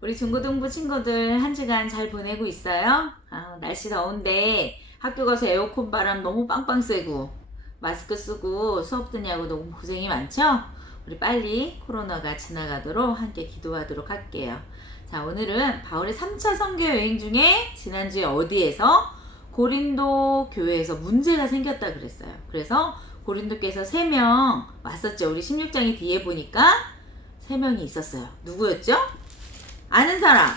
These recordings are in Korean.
우리 중고등부 친구들 한 주간 잘 보내고 있어요? 날씨 더운데 학교 가서 에어컨 바람 너무 빵빵 쐬고 마스크 쓰고 수업 듣냐고 너무 고생이 많죠? 우리 빨리 코로나가 지나가도록 함께 기도하도록 할게요. 자, 오늘은 바울의 3차 선교 여행 중에 지난주에 어디에서 고린도 교회에서 문제가 생겼다 그랬어요. 그래서 고린도께서 3명 왔었죠. 우리 16장의 뒤에 보니까 3명이 있었어요. 누구였죠? 아는 사람.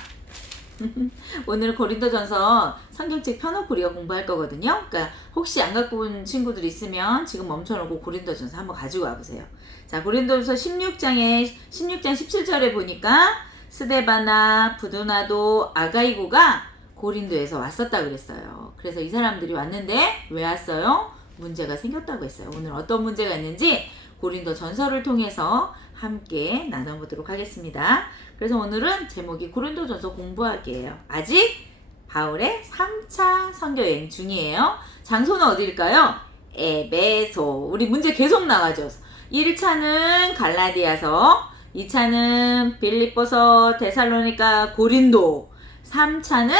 오늘 고린도전서 성경책 펴놓고 우리가 공부할 거거든요. 그러니까 혹시 안 갖고 온 친구들 있으면 지금 멈춰놓고 고린도전서 한번 가지고 와보세요. 자, 고린도전서 16장 17절에 보니까 스데바나, 부두나도, 아가이고가 고린도에서 왔었다 그랬어요. 그래서 이 사람들이 왔는데 왜 왔어요? 문제가 생겼다고 했어요. 오늘 어떤 문제가 있는지 고린도 전서를 통해서 함께 나눠보도록 하겠습니다. 그래서 오늘은 제목이 고린도전서 공부하기예요. 아직 바울의 3차 선교여행 중이에요. 장소는 어디일까요? 에베소. 우리 문제 계속 나와죠. 1차는 갈라디아서, 2차는 빌립보서, 데살로니가, 고린도, 3차는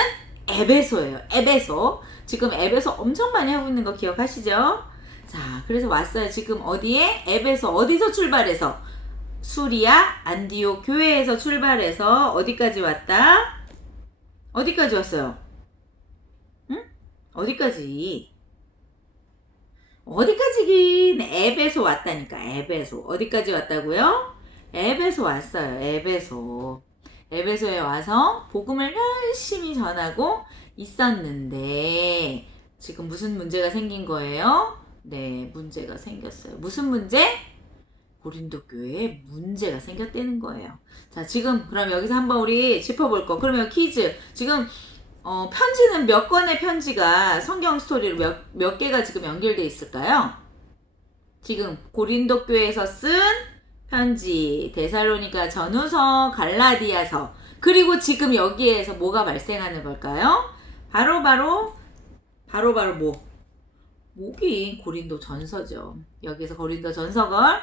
에베소예요. 에베소. 지금 에베소 엄청 많이 하고 있는 거 기억하시죠? 자, 그래서 왔어요. 지금 어디에? 에베소. 어디서 출발해서? 수리아 안디옥 교회에서 출발해서 어디까지 왔다? 어디까지 왔어요? 응? 어디까지? 어디까지긴 에베소 왔다니까. 에베소. 어디까지 왔다고요? 에베소 왔어요. 에베소. 에베소에 와서 복음을 열심히 전하고 있었는데 지금 무슨 문제가 생긴 거예요? 네, 문제가 생겼어요. 무슨 문제? 고린도 교회에 문제가 생겼다는 거예요. 자, 지금 그럼 여기서 한번 우리 짚어볼 거. 그러면 퀴즈. 지금 편지는 몇 권의 편지가 성경 스토리로 몇 개가 지금 연결돼 있을까요? 지금 고린도 교회에서 쓴 편지, 데살로니가 전후서, 갈라디아서, 그리고 지금 여기에서 뭐가 발생하는 걸까요? 바로 뭐? 뭐긴 고린도 전서죠. 여기서 고린도 전서걸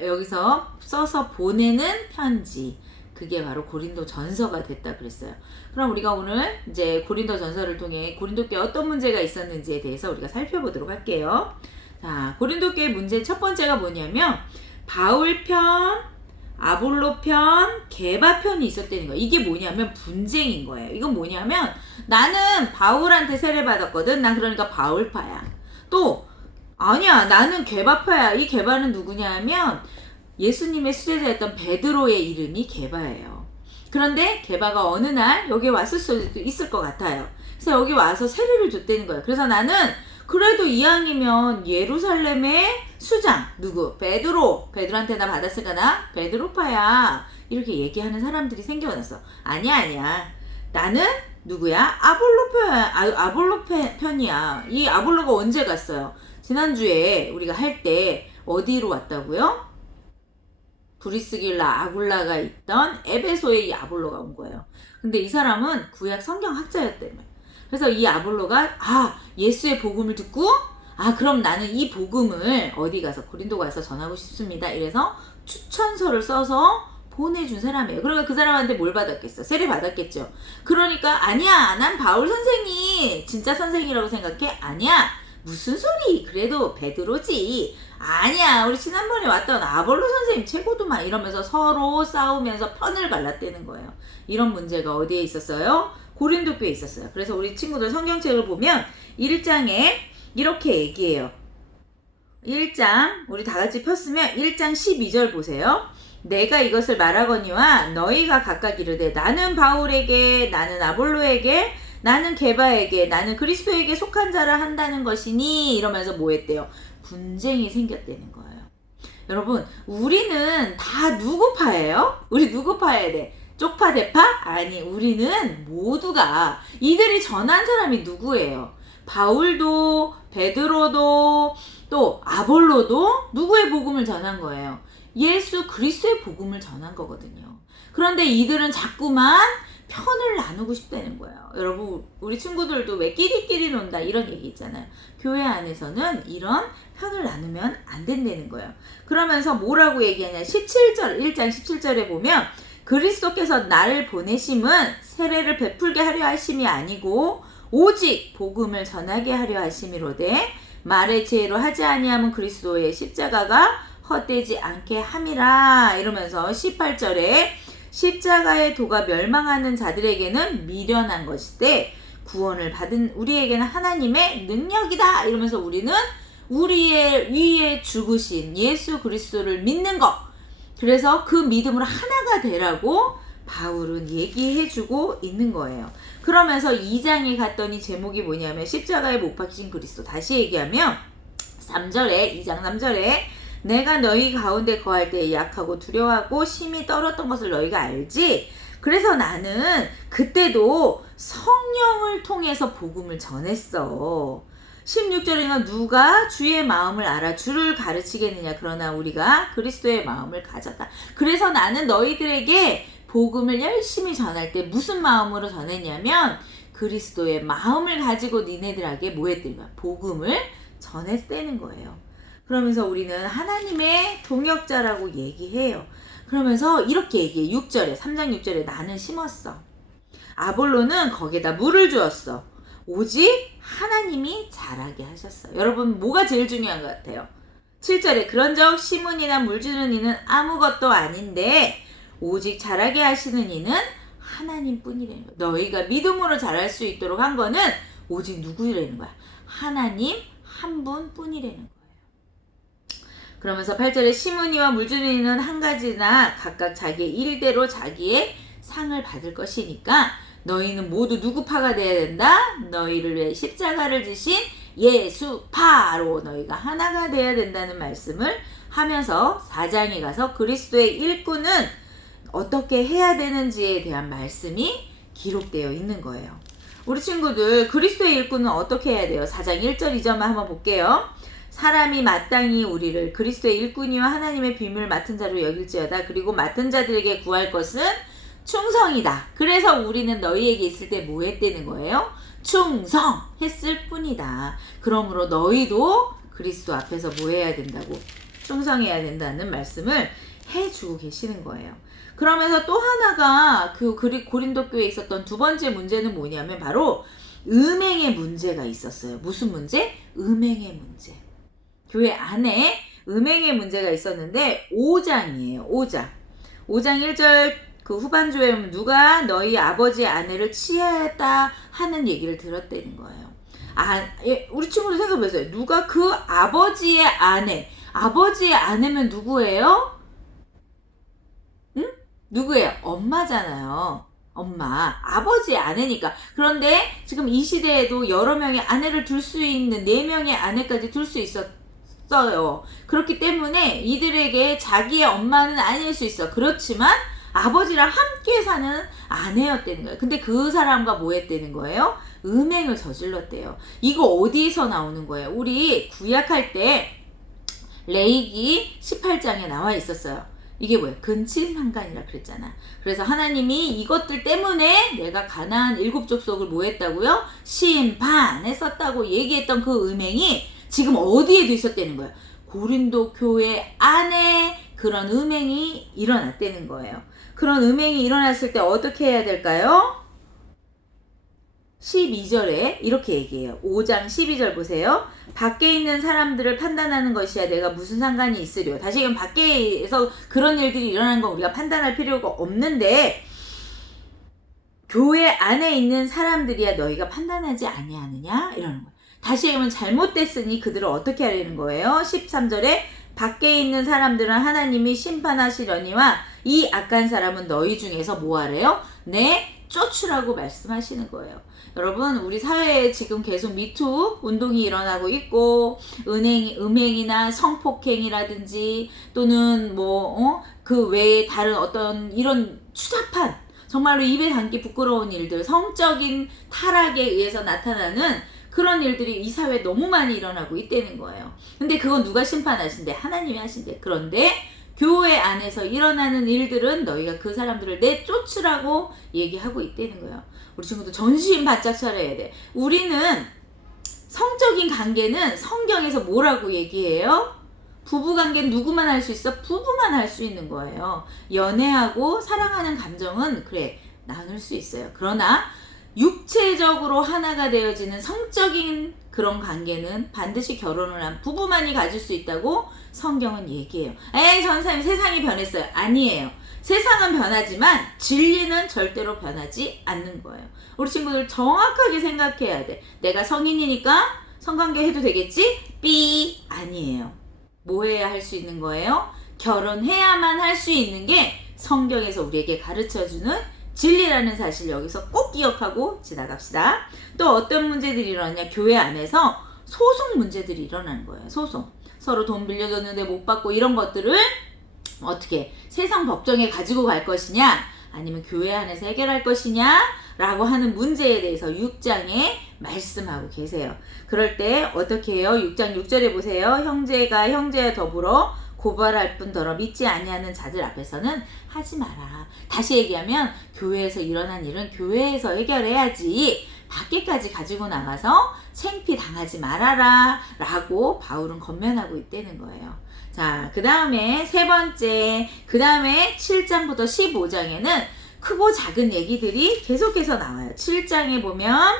여기서 써서 보내는 편지, 그게 바로 고린도 전서가 됐다 그랬어요. 그럼 우리가 오늘 이제 고린도 전서를 통해 고린도 교회에 어떤 문제가 있었는지에 대해서 우리가 살펴보도록 할게요. 자, 고린도 교회 문제 첫 번째가 뭐냐면 바울 편, 아볼로 편, 게바 편이 있었다는 거예요. 이게 뭐냐면 분쟁인 거예요. 이건 뭐냐면 나는 바울한테 세례받았거든. 난 그러니까 바울파야. 또 아니야, 나는 게바파야. 이 게바는 누구냐 하면 예수님의 수제자였던 베드로의 이름이 게바예요. 그런데 게바가 어느 날 여기 왔을 수도 있을 것 같아요. 그래서 여기 와서 세례를 줬다는 거예요. 그래서 나는 그래도 이왕이면 예루살렘의 수장 누구? 베드로한테 나 받았으니까 나 베드로파야. 이렇게 얘기하는 사람들이 생겨났어. 아니야. 나는 누구야? 아볼로 편이야. 이 아볼로가 언제 갔어요? 지난주에 우리가 할 때 어디로 왔다고요? 브리스길라, 아굴라가 있던 에베소에 이 아볼로가 온 거예요. 근데 이 사람은 구약 성경 학자였대요. 그래서 이 아볼로가 예수의 복음을 듣고 그럼 나는 이 복음을 어디 가서 고린도 가서 전하고 싶습니다. 이래서 추천서를 써서 보내준 사람이에요. 그러니까 그 사람한테 뭘 받았겠어? 세례 받았겠죠. 그러니까 아니야, 난 바울 선생이 진짜 선생이라고 생각해? 아니야, 무슨 소리? 그래도 베드로지. 아니야, 우리 지난번에 왔던 아볼로 선생님 최고도만. 이러면서 서로 싸우면서 편을 갈랐다는 거예요. 이런 문제가 어디에 있었어요? 고린도 교회에 있었어요. 그래서 우리 친구들 성경책을 보면 1장에 이렇게 얘기해요. 1장 우리 다 같이 폈으면 1장 12절 보세요. 내가 이것을 말하거니와 너희가 각각 이르되 나는 바울에게, 나는 아볼로에게, 나는 게바에게, 나는 그리스도에게 속한 자라 한다는 것이니, 이러면서 뭐 했대요? 분쟁이 생겼다는 거예요. 여러분, 우리는 다 누구 파예요? 우리 누구 파야 돼? 쪽파 대파? 아니, 우리는 모두가, 이들이 전한 사람이 누구예요? 바울도, 베드로도, 또 아볼로도 누구의 복음을 전한 거예요? 예수 그리스도의 복음을 전한 거거든요. 그런데 이들은 자꾸만 편을 나누고 싶다는 거예요. 여러분, 우리 친구들도 왜 끼리끼리 논다 이런 얘기 있잖아요. 교회 안에서는 이런 편을 나누면 안 된다는 거예요. 그러면서 뭐라고 얘기하냐? 17절, 1장 17절에 보면 그리스도께서 나를 보내심은 세례를 베풀게 하려 하심이 아니고 오직 복음을 전하게 하려 하심이로되 말의 지혜로 하지 아니함은 그리스도의 십자가가 헛되지 않게 함이라. 이러면서 18절에 십자가의 도가 멸망하는 자들에게는 미련한 것이되 구원을 받은 우리에게는 하나님의 능력이다. 이러면서 우리는 우리의 위에 죽으신 예수 그리스도를 믿는 것, 그래서 그 믿음으로 하나가 되라고 바울은 얘기해주고 있는 거예요. 그러면서 2장에 갔더니 제목이 뭐냐면 십자가에 못 박히신 그리스도. 다시 얘기하면 3절에 2장 3절에 내가 너희 가운데 거할 때 약하고 두려워하고 심히 떨었던 것을 너희가 알지. 그래서 나는 그때도 성령을 통해서 복음을 전했어. 16절에는 누가 주의 마음을 알아 주를 가르치겠느냐. 그러나 우리가 그리스도의 마음을 가졌다. 그래서 나는 너희들에게 복음을 열심히 전할 때 무슨 마음으로 전했냐면 그리스도의 마음을 가지고 니네들에게 뭐 했더니 복음을 전했다는 거예요. 그러면서 우리는 하나님의 동역자라고 얘기해요. 그러면서 이렇게 얘기해. 6절에 3장 6절에 나는 심었어. 아볼로는 거기에다 물을 주었어. 오직 하나님이 자라게 하셨어요. 여러분 뭐가 제일 중요한 것 같아요? 7절에 그런즉 심은이나 물주는 이는 아무것도 아닌데 오직 자라게 하시는 이는 하나님뿐이라는 거야. 너희가 믿음으로 자랄 수 있도록 한 거는 오직 누구라는 거야? 하나님 한 분뿐이라는 거예요. 그러면서 8절에 심은이와 물주는 이는 한 가지나 각각 자기의 일대로 자기의 상을 받을 것이니까 너희는 모두 누구 파가 되어야 된다? 너희를 위해 십자가를 지신 예수 파로 너희가 하나가 되어야 된다는 말씀을 하면서 4장에 가서 그리스도의 일꾼은 어떻게 해야 되는지에 대한 말씀이 기록되어 있는 거예요. 우리 친구들 그리스도의 일꾼은 어떻게 해야 돼요? 4장 1절 2절만 한번 볼게요. 사람이 마땅히 우리를 그리스도의 일꾼이와 하나님의 비밀을 맡은 자로 여길지어다. 그리고 맡은 자들에게 구할 것은 충성이다. 그래서 우리는 너희에게 있을 때 뭐 했다는 거예요? 충성했을 뿐이다. 그러므로 너희도 그리스도 앞에서 뭐 해야 된다고? 충성해야 된다는 말씀을 해주고 계시는 거예요. 그러면서 또 하나가 그 고린도 교회에 있었던 두 번째 문제는 뭐냐면 바로 음행의 문제가 있었어요. 무슨 문제? 음행의 문제. 교회 안에 음행의 문제가 있었는데 5장이에요. 5장 1절 그 후반주에 보면 누가 너희 아버지의 아내를 취하였다 하는 얘기를 들었다는 거예요. 우리 친구들 생각해보세요. 누가 그 아버지의 아내면 누구예요? 응? 누구예요? 엄마잖아요. 엄마, 아버지의 아내니까. 그런데 지금 이 시대에도 여러 명의 아내를 둘 수 있는 4명의 아내까지 둘 수 있었어요. 그렇기 때문에 이들에게 자기의 엄마는 아닐 수 있어. 그렇지만 아버지랑 함께 사는 아내였다는 거예요. 근데 그 사람과 뭐 했다는 거예요? 음행을 저질렀대요. 이거 어디에서 나오는 거예요? 우리 구약할 때 레위기 18장에 나와 있었어요. 이게 뭐예요? 근친상간이라 그랬잖아. 그래서 하나님이 이것들 때문에 내가 가나안 7족속을 뭐 했다고요? 심판했었다고 얘기했던 그 음행이 지금 어디에도 있었다는 거예요? 고린도 교회 안에 그런 음행이 일어났다는 거예요. 그런 음행이 일어났을 때 어떻게 해야 될까요? 12절에 이렇게 얘기해요. 5장 12절 보세요. 밖에 있는 사람들을 판단하는 것이야 내가 무슨 상관이 있으려. 다시 얘기하면 밖에서 그런 일들이 일어나는 건 우리가 판단할 필요가 없는데 교회 안에 있는 사람들이야 너희가 판단하지 아니하느냐? 이러는 거예요. 다시 얘기하면 잘못됐으니 그들을 어떻게 하려는 거예요? 13절에 밖에 있는 사람들은 하나님이 심판하시려니와 이 악한 사람은 너희 중에서 뭐 하래요? 쫓으라고 말씀하시는 거예요. 여러분 우리 사회에 지금 계속 미투 운동이 일어나고 있고 음행이나 성폭행이라든지 또는 그 외에 다른 어떤 이런 추잡한 정말로 입에 담기 부끄러운 일들 성적인 타락에 의해서 나타나는 그런 일들이 이 사회에 너무 많이 일어나고 있다는 거예요. 근데 그건 누가 심판하신대? 하나님이 하신대. 그런데 교회 안에서 일어나는 일들은 너희가 그 사람들을 내쫓으라고 얘기하고 있다는 거예요. 우리 친구들 정신 바짝 차려야 돼. 우리는 성적인 관계는 성경에서 뭐라고 얘기해요? 부부관계는 누구만 할 수 있어? 부부만 할 수 있는 거예요. 연애하고 사랑하는 감정은 그래 나눌 수 있어요. 그러나 육체적으로 하나가 되어지는 성적인 그런 관계는 반드시 결혼을 한 부부만이 가질 수 있다고 성경은 얘기해요. 에이 전사님 세상이 변했어요. 아니에요. 세상은 변하지만 진리는 절대로 변하지 않는 거예요. 우리 친구들 정확하게 생각해야 돼. 내가 성인이니까 성관계 해도 되겠지? 삐 아니에요. 뭐 해야 할 수 있는 거예요? 결혼해야만 할 수 있는 게 성경에서 우리에게 가르쳐주는 진리라는 사실 여기서 꼭 기억하고 지나갑시다. 또 어떤 문제들이 일어나냐? 교회 안에서 소송 문제들이 일어나는 거예요. 소송. 서로 돈 빌려줬는데 못 받고 이런 것들을 어떻게 세상 법정에 가지고 갈 것이냐? 아니면 교회 안에서 해결할 것이냐? 라고 하는 문제에 대해서 6장에 말씀하고 계세요. 그럴 때 어떻게 해요? 6장 6절에 보세요. 형제가 형제와 더불어 고발할 뿐더러 믿지 아니하는 자들 앞에서는 하지 마라. 다시 얘기하면 교회에서 일어난 일은 교회에서 해결해야지 밖에까지 가지고 나가서 창피 당하지 말아라 라고 바울은 권면하고 있다는 거예요. 자, 그 다음에 세 번째, 그 다음에 7장부터 15장에는 크고 작은 얘기들이 계속해서 나와요. 7장에 보면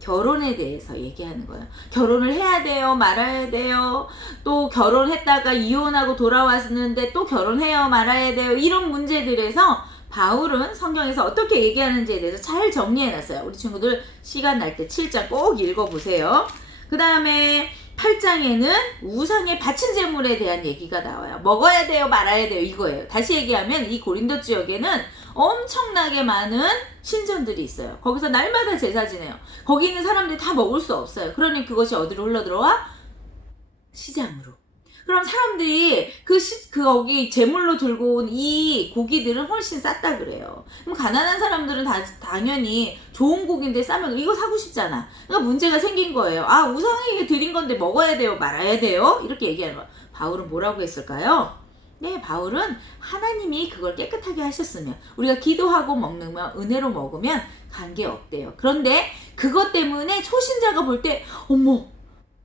결혼에 대해서 얘기하는 거예요. 결혼을 해야 돼요? 말아야 돼요? 또 결혼했다가 이혼하고 돌아왔는데 또 결혼해요? 말아야 돼요? 이런 문제들에서 바울은 성경에서 어떻게 얘기하는지에 대해서 잘 정리해놨어요. 우리 친구들 시간 날 때 7장 꼭 읽어보세요. 그 다음에 8장에는 우상의 바친 제물에 대한 얘기가 나와요. 먹어야 돼요? 말아야 돼요? 이거예요. 다시 얘기하면 이 고린도 지역에는 엄청나게 많은 신전들이 있어요. 거기서 날마다 제사 지내요. 거기 있는 사람들이 다 먹을 수 없어요. 그러니 그것이 어디로 흘러들어와? 시장으로. 그럼 사람들이 거기 제물로 들고 온 이 고기들은 훨씬 쌌다 그래요. 그럼 가난한 사람들은 당연히 좋은 고기인데 싸면 이거 사고 싶잖아. 그러니까 문제가 생긴 거예요. 아, 우상에게 드린 건데 먹어야 돼요? 말아야 돼요? 이렇게 얘기하는 거야. 바울은 뭐라고 했을까요? 네, 바울은 하나님이 그걸 깨끗하게 하셨으면 우리가 기도하고 먹으면 은혜로 먹으면 관계없대요. 그런데 그것 때문에 초신자가 볼 때 어머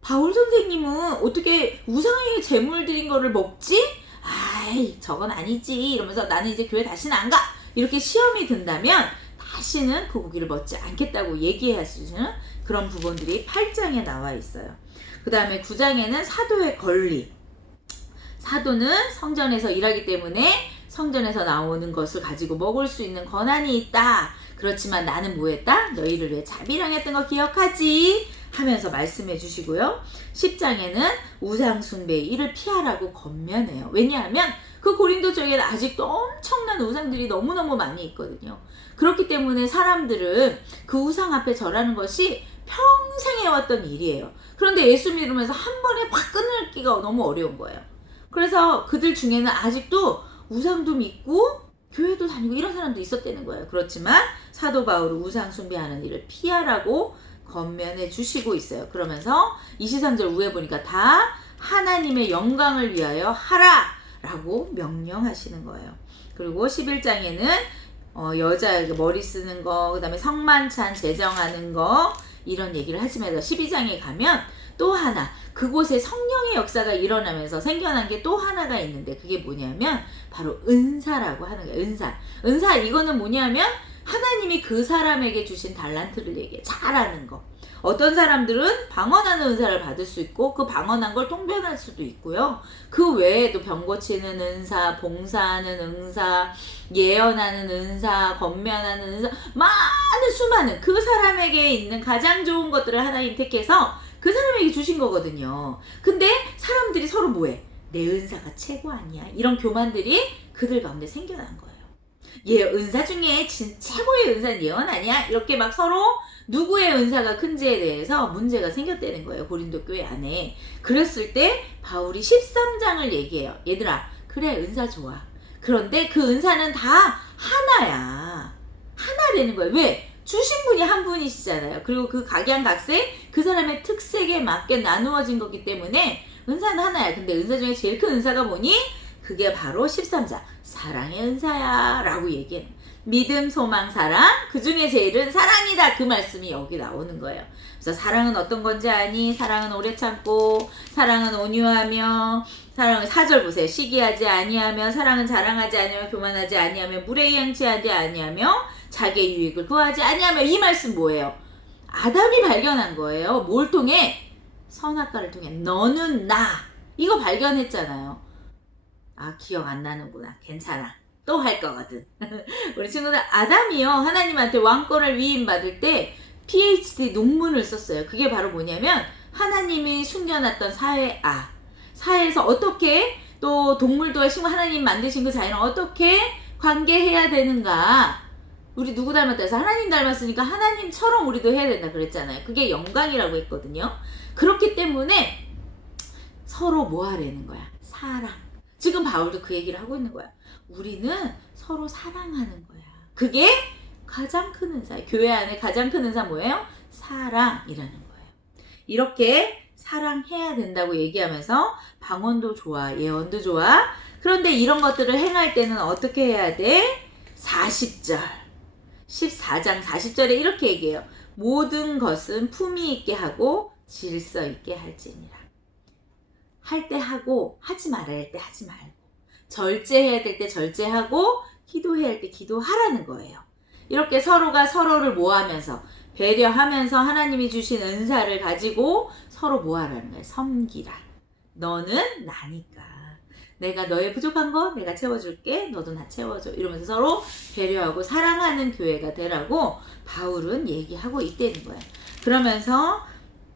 바울 선생님은 어떻게 우상에게 제물 드린 거를 먹지? 아이 저건 아니지 이러면서 나는 이제 교회 다시는 안 가 이렇게 시험이 든다면 다시는 그 고기를 먹지 않겠다고 얘기할 수 있는 그런 부분들이 8장에 나와 있어요. 그 다음에 9장에는 사도의 권리. 사도는 성전에서 일하기 때문에 성전에서 나오는 것을 가지고 먹을 수 있는 권한이 있다. 그렇지만 나는 뭐 했다? 너희를 위해 자비랑했던 거 기억하지? 하면서 말씀해 주시고요. 10장에는 우상 숭배 이를 피하라고 권면해요. 왜냐하면 그 고린도 쪽에는 아직도 엄청난 우상들이 너무너무 많이 있거든요. 그렇기 때문에 사람들은 그 우상 앞에 절하는 것이 평생 해왔던 일이에요. 그런데 예수 믿으면서 한 번에 확 끊기가 너무 어려운 거예요. 그래서 그들 중에는 아직도 우상도 믿고 교회도 다니고 이런 사람도 있었다는 거예요. 그렇지만 사도 바울은 우상 숭배하는 일을 피하라고 권면해 주시고 있어요. 그러면서 23절 위에 보니까 다 하나님의 영광을 위하여 하라 라고 명령하시는 거예요. 그리고 11장에는 여자 머리 쓰는 거, 그 다음에 성만찬 제정하는 거 이런 얘기를 하시면서 12장에 가면 또 하나 그곳에 성령의 역사가 일어나면서 생겨난 게 또 하나가 있는데 그게 뭐냐면 바로 은사라고 하는 거예요. 은사 이거는 뭐냐면 하나님이 그 사람에게 주신 달란트를 얘기해. 잘하는 거. 어떤 사람들은 방언하는 은사를 받을 수 있고 그 방언한 걸 통변할 수도 있고요. 그 외에도 병 고치는 은사, 봉사하는 은사, 예언하는 은사, 권면하는 은사 많은 수많은 그 사람에게 있는 가장 좋은 것들을 하나님 택해서 그 사람에게 주신 거거든요. 근데 사람들이 서로 뭐해? 내 은사가 최고 아니야? 이런 교만들이 그들 가운데 생겨난 거예요. 은사 중에 최고의 은사는 예언 아니야? 이렇게 막 서로 누구의 은사가 큰지에 대해서 문제가 생겼다는 거예요. 고린도 교회 안에. 그랬을 때 바울이 13장을 얘기해요. 얘들아 그래 은사 좋아. 그런데 그 은사는 다 하나야. 하나라는 거예요. 왜? 주신 분이 한 분이시잖아요. 그리고 그 각양각색 그 사람의 특색에 맞게 나누어진 거기 때문에 은사는 하나야. 근데 은사 중에 제일 큰 은사가 뭐니? 그게 바로 13장 사랑의 은사야 라고 얘기해요. 믿음, 소망, 사랑 그 중에 제일은 사랑이다 그 말씀이 여기 나오는 거예요. 그래서 사랑은 어떤 건지 아니? 사랑은 오래 참고 사랑은 온유하며 사랑을 4절 보세요. 시기하지 아니하며 사랑은 자랑하지 아니하며 교만하지 아니하며 물에 양치하지 아니하며 자기의 유익을 구하지 아니하며 이 말씀 뭐예요? 아담이 발견한 거예요. 뭘 통해? 선악과를 통해 너는 나 이거 발견했잖아요. 아 기억 안 나는구나. 괜찮아. 또 할 거거든. 우리 친구들 아담이요. 하나님한테 왕권을 위임받을 때 PhD 논문을 썼어요. 그게 바로 뭐냐면 하나님이 숨겨놨던 사회에서 어떻게 또 동물도 식물 하나님 만드신 그 자연을 어떻게 관계해야 되는가. 우리 누구 닮았다 해서 하나님 닮았으니까 하나님처럼 우리도 해야 된다 그랬잖아요. 그게 영광이라고 했거든요. 그렇기 때문에 서로 뭐 하려는 거야? 사랑. 지금 바울도 그 얘기를 하고 있는 거야. 우리는 서로 사랑하는 거야. 그게 가장 큰 은사. 교회 안에 가장 큰 은사 뭐예요? 사랑이라는 거예요. 이렇게 사랑해야 된다고 얘기하면서 방언도 좋아, 예언도 좋아. 그런데 이런 것들을 행할 때는 어떻게 해야 돼? 40절. 14장 40절에 이렇게 얘기해요. 모든 것은 품위 있게 하고 질서 있게 할지니라. 할 때 하고 하지 말아야 할 때 하지 말고 절제해야 될 때 절제하고 기도해야 할 때 기도하라는 거예요. 이렇게 서로가 서로를 모하면서 배려하면서 하나님이 주신 은사를 가지고 서로 모하라는 거예요. 섬기라. 너는 나니까. 내가 너의 부족한 거 내가 채워줄게. 너도 나 채워줘. 이러면서 서로 배려하고 사랑하는 교회가 되라고 바울은 얘기하고 있다는 거예요. 그러면서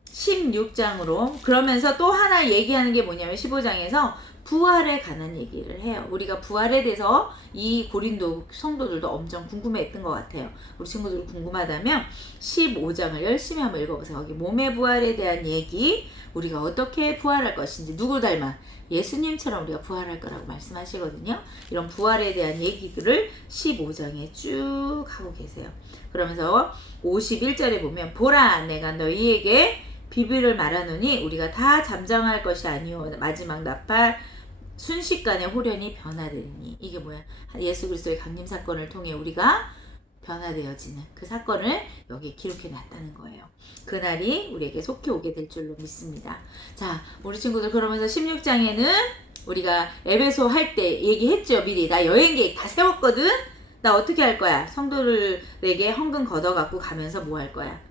16장으로 그러면서 또 하나 얘기하는 게 뭐냐면 15장에서 부활에 관한 얘기를 해요. 우리가 부활에 대해서 이 고린도 성도들도 엄청 궁금해했던 것 같아요. 우리 친구들 궁금하다면 15장을 열심히 한번 읽어보세요. 거기 몸의 부활에 대한 얘기, 우리가 어떻게 부활할 것인지, 누구 닮아? 예수님처럼 우리가 부활할 거라고 말씀하시거든요. 이런 부활에 대한 얘기들을 15장에 쭉 하고 계세요. 그러면서 51절에 보면 보라 내가 너희에게 비밀을 말하노니 우리가 다 잠잠할 것이 아니오 마지막 나팔 순식간에 호련히 변화되니. 이게 뭐야? 예수 그리스도의 강림 사건을 통해 우리가 변화되어지는 그 사건을 여기에 기록해 놨다는 거예요. 그날이 우리에게 속히 오게 될 줄로 믿습니다. 자, 우리 친구들 그러면서 16장에는 우리가 에베소 할 때 얘기했죠. 미리 나 여행 계획 다 세웠거든. 나 어떻게 할 거야? 성도들에게 헌금 걷어갖고 가면서 뭐 할 거야?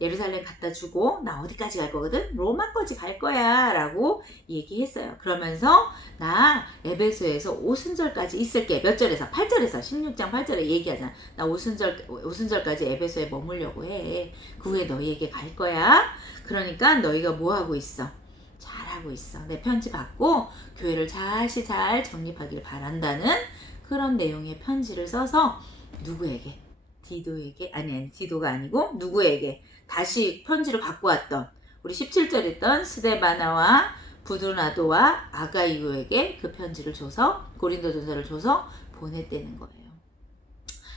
예루살렘 갖다 주고 나 어디까지 갈 거거든? 로마까지 갈 거야 라고 얘기했어요. 그러면서 나 에베소에서 오순절까지 있을게. 몇 절에서? 8절에서 16장 8절에 얘기하잖아. 나 오순절까지 에베소에 머물려고 해. 그 후에 너희에게 갈 거야. 그러니까 너희가 뭐 하고 있어? 잘하고 있어. 내 편지 받고 교회를 잘 정립하길 바란다는 그런 내용의 편지를 써서 누구에게? 디도에게? 아니 디도가 아니고 누구에게? 다시 편지를 갖고 왔던 우리 17절 했던 스데바나와 부두나도와 아가이오에게 그 편지를 줘서 고린도전서를 줘서 보냈다는 거예요.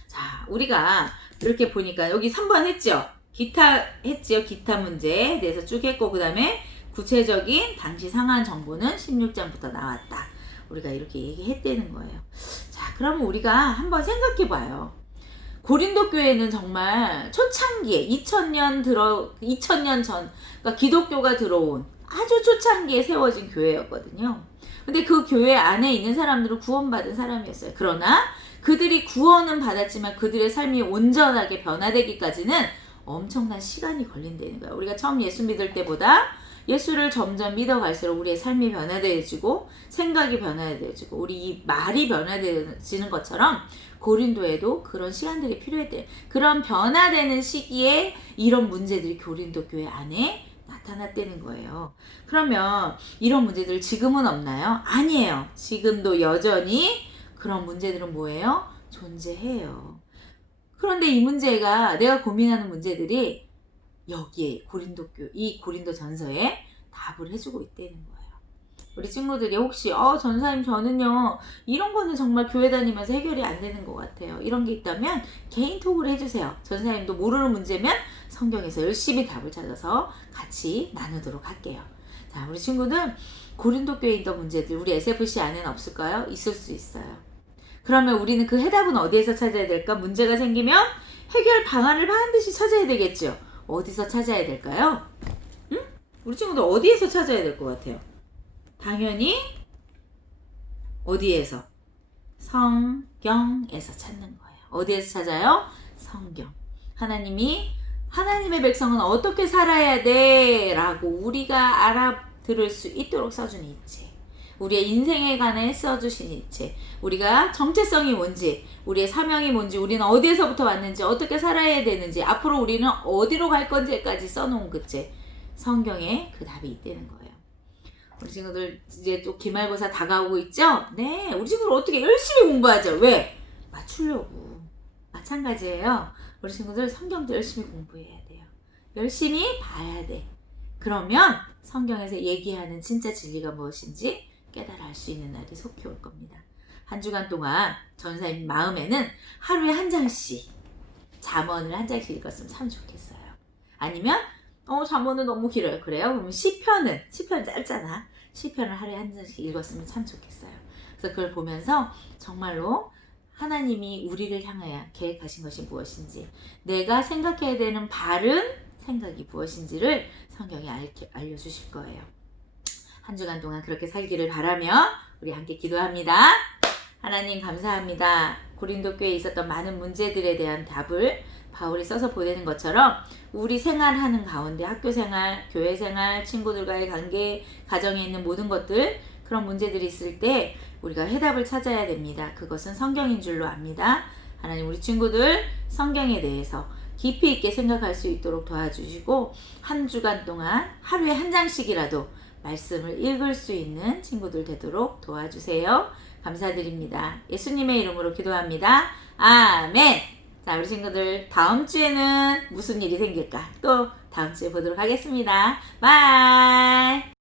자, 우리가 이렇게 보니까 여기 3번 했죠? 기타 했지요? 기타 문제에 대해서 쭉 했고 그 다음에 구체적인 당시 상한 정보는 16장부터 나왔다. 우리가 이렇게 얘기했다는 거예요. 자, 그러면 우리가 한번 생각해 봐요. 고린도 교회는 정말 초창기에 2000년 전 그러니까 기독교가 들어온 아주 초창기에 세워진 교회였거든요. 근데 그 교회 안에 있는 사람들은 구원받은 사람이었어요. 그러나 그들이 구원은 받았지만 그들의 삶이 온전하게 변화되기까지는 엄청난 시간이 걸린다는 거예요. 우리가 처음 예수 믿을 때보다 예수를 점점 믿어갈수록 우리의 삶이 변화되어지고 생각이 변화되어지고 우리 이 말이 변화되어지는 것처럼 고린도에도 그런 시간들이 필요했대요. 그런 변화되는 시기에 이런 문제들이 고린도 교회 안에 나타났다는 거예요. 그러면 이런 문제들 지금은 없나요? 아니에요. 지금도 여전히 그런 문제들은 뭐예요? 존재해요. 그런데 이 문제가 내가 고민하는 문제들이 여기에 이 고린도 전서에 답을 해주고 있다는 거예요. 우리 친구들이 혹시 전사님 저는요 이런 거는 정말 교회 다니면서 해결이 안 되는 것 같아요. 이런 게 있다면 개인톡으로 해주세요. 전사님도 모르는 문제면 성경에서 열심히 답을 찾아서 같이 나누도록 할게요. 자, 우리 친구들 고린도 교회에 있던 문제들 우리 SFC 안에는 없을까요? 있을 수 있어요. 그러면 우리는 그 해답은 어디에서 찾아야 될까? 문제가 생기면 해결 방안을 반드시 찾아야 되겠죠. 어디서 찾아야 될까요? 응? 우리 친구들 어디에서 찾아야 될 것 같아요? 당연히 어디에서? 성경에서 찾는 거예요. 어디에서 찾아요? 성경. 하나님의 백성은 어떻게 살아야 돼? 라고 우리가 알아들을 수 있도록 써준 이치. 우리의 인생에 관해 써주신 이치. 우리가 정체성이 뭔지, 우리의 사명이 뭔지, 우리는 어디에서부터 왔는지, 어떻게 살아야 되는지, 앞으로 우리는 어디로 갈 건지까지 써놓은 그치. 성경에 그 답이 있다는 거예요. 우리 친구들 이제 또 기말고사 다가오고 있죠? 네, 우리 친구들 어떻게 열심히 공부하죠? 왜? 맞추려고. 마찬가지예요. 우리 친구들 성경도 열심히 공부해야 돼요. 열심히 봐야 돼. 그러면 성경에서 얘기하는 진짜 진리가 무엇인지 깨달아 알 수 있는 날이 속히 올 겁니다. 한 주간 동안 전사님 마음에는 하루에 한 장씩 잠언을 한 장씩 읽었으면 참 좋겠어요. 아니면 잠언은 너무 길어요. 그래요? 그러면 시편 짧잖아. 시편을 하루에 한 장씩 읽었으면 참 좋겠어요. 그래서 그걸 보면서 정말로 하나님이 우리를 향하여 계획하신 것이 무엇인지, 내가 생각해야 되는 바른 생각이 무엇인지를 성경이 알려주실 거예요. 한 주간 동안 그렇게 살기를 바라며 우리 함께 기도합니다. 하나님 감사합니다. 고린도 교회에 있었던 많은 문제들에 대한 답을 바울이 써서 보내는 것처럼 우리 생활하는 가운데 학교 생활, 교회 생활, 친구들과의 관계, 가정에 있는 모든 것들, 그런 문제들이 있을 때 우리가 해답을 찾아야 됩니다. 그것은 성경인 줄로 압니다. 하나님 우리 친구들 성경에 대해서 깊이 있게 생각할 수 있도록 도와주시고 한 주간 동안 하루에 한 장씩이라도 말씀을 읽을 수 있는 친구들 되도록 도와주세요. 감사드립니다. 예수님의 이름으로 기도합니다. 아멘. 자, 우리 친구들 다음 주에는 무슨 일이 생길까? 또 다음 주에 보도록 하겠습니다. 바이.